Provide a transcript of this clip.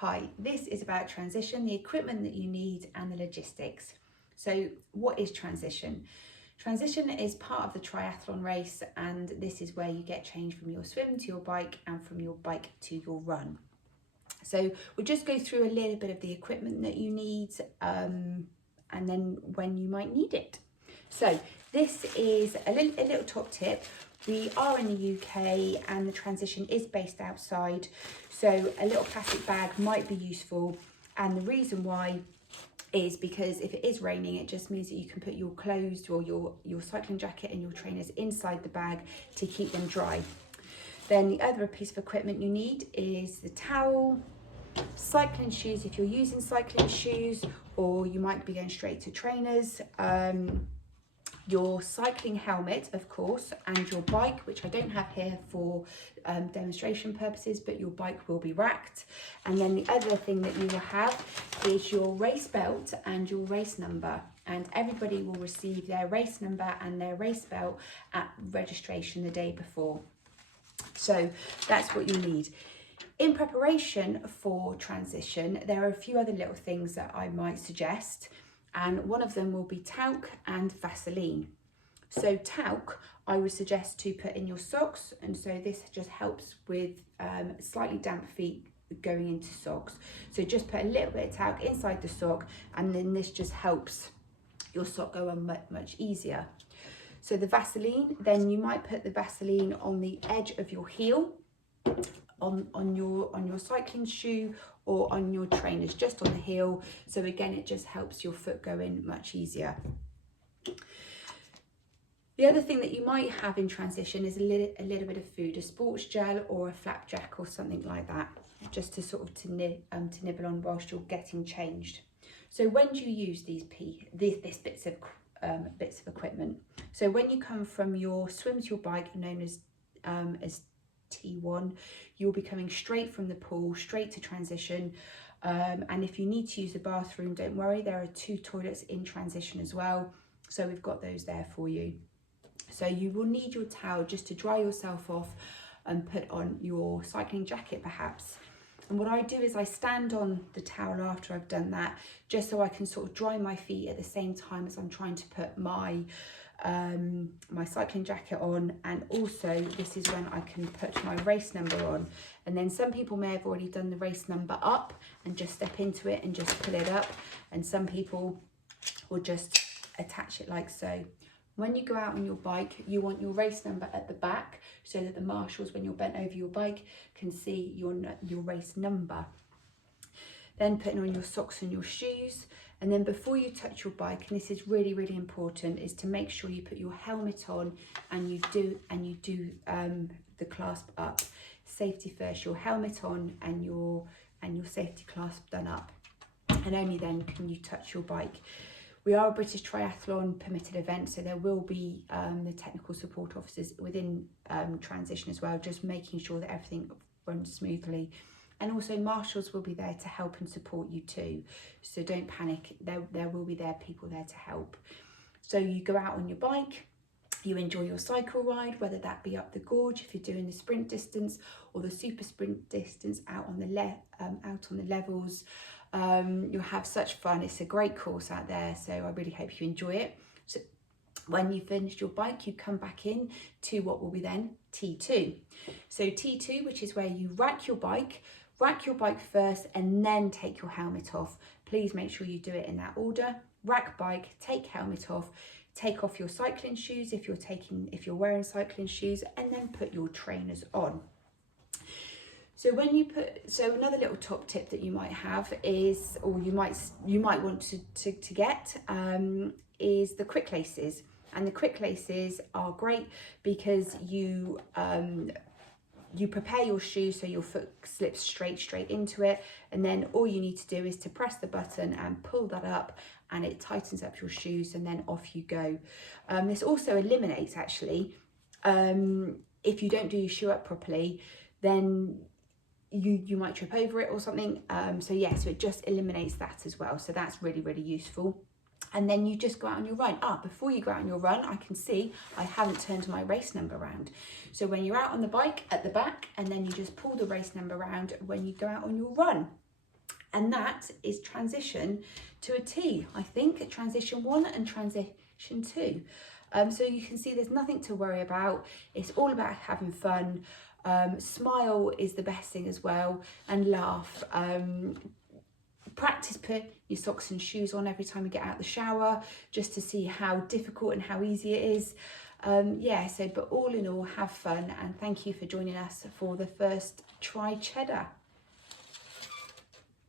Hi, this is about transition, the equipment that you need and the logistics. So what is transition? Transition is part of the triathlon race, and this is where you get changed from your swim to your bike and from your bike to your run. So we'll just go through a little bit of the equipment that you need and then when you might need it. So this is a little top tip. We are in the UK and the transition is based outside, so a little plastic bag might be useful, and the reason why is because if it is raining, it just means that you can put your clothes or your cycling jacket and your trainers inside the bag to keep them dry. Then the other piece of equipment you need is the towel, cycling shoes if you're using cycling shoes, or you might be going straight to trainers, your cycling helmet, of course, and your bike, which I don't have here for demonstration purposes, but your bike will be racked. And then the other thing that you will have is your race belt and your race number. And everybody will receive their race number and their race belt at registration the day before. So that's what you need. In preparation for transition, there are a few other little things that I might suggest, and one of them will be talc and Vaseline. So talc, I would suggest to put in your socks, and so this just helps with slightly damp feet going into socks. So just put a little bit of talc inside the sock, and then this just helps your sock go on much easier. So the Vaseline, then you might put the Vaseline on the edge of your heel, on your cycling shoe or on your trainers, just on the heel. So again, it just helps your foot go in much easier. The other thing that you might have in transition is a little bit of food, a sports gel or a flapjack or something like that, just to sort of to nibble on whilst you're getting changed. So when do you use these bits of equipment? So when you come from your swim to your bike, known as T1, you'll be coming straight from the pool, straight to transition. And if you need to use the bathroom, don't worry, there are 2 toilets in transition as well. So we've got those there for you. So you will need your towel just to dry yourself off and put on your cycling jacket perhaps. And what I do is I stand on the towel after I've done that, just so I can sort of dry my feet at the same time as I'm trying to put my my cycling jacket on, and also this is when I can put my race number on. And then some people may have already done the race number up and just step into it and just pull it up, and some people will just attach it like so. When you go out on your bike, you want your race number at the back so that the marshals, when you're bent over your bike, can see your race number. Then putting on your socks and your shoes. And then before you touch your bike, and this is really, really important, is to make sure you put your helmet on and you do the clasp up. Safety first, your helmet on and your safety clasp done up. And only then can you touch your bike. We are a British Triathlon permitted event, so there will be the technical support officers within transition as well, just making sure that everything runs smoothly. And also marshals will be there to help and support you too. So don't panic, there will be people there to help. So you go out on your bike, you enjoy your cycle ride, whether that be up the gorge if you're doing the sprint distance or the super sprint distance out on the levels. You'll have such fun. It's a great course out there, so I really hope you enjoy it. So when you finish your bike, you come back in to what will be then T2. So T2, which is where you rack your bike first and then take your helmet off. Please make sure you do it in that order. Rack bike, take helmet off, take off your cycling shoes if you're wearing cycling shoes, and then put your trainers on. So another little top tip that you might have is, or you might want to get, is the quick laces. And the quick laces are great because you prepare your shoes so your foot slips straight into it, and then all you need to do is to press the button and pull that up, and it tightens up your shoes, and then off you go. This also eliminates, actually, if you don't do your shoe up properly, then you might trip over it or something. So it just eliminates that as well. So that's really, really useful. And then you just go out on your run. Before you go out on your run, I can see I haven't turned my race number around. So when you're out on the bike at the back, and then you just pull the race number around when you go out on your run. And that is transition to a T, I think, transition 1 and transition 2. So you can see there's nothing to worry about. It's all about having fun. Smile is the best thing as well, and laugh. Practice put your socks and shoes on every time you get out of the shower, just to see how difficult and how easy it is. But all in all, have fun, and thank you for joining us for the first Try Cheddar.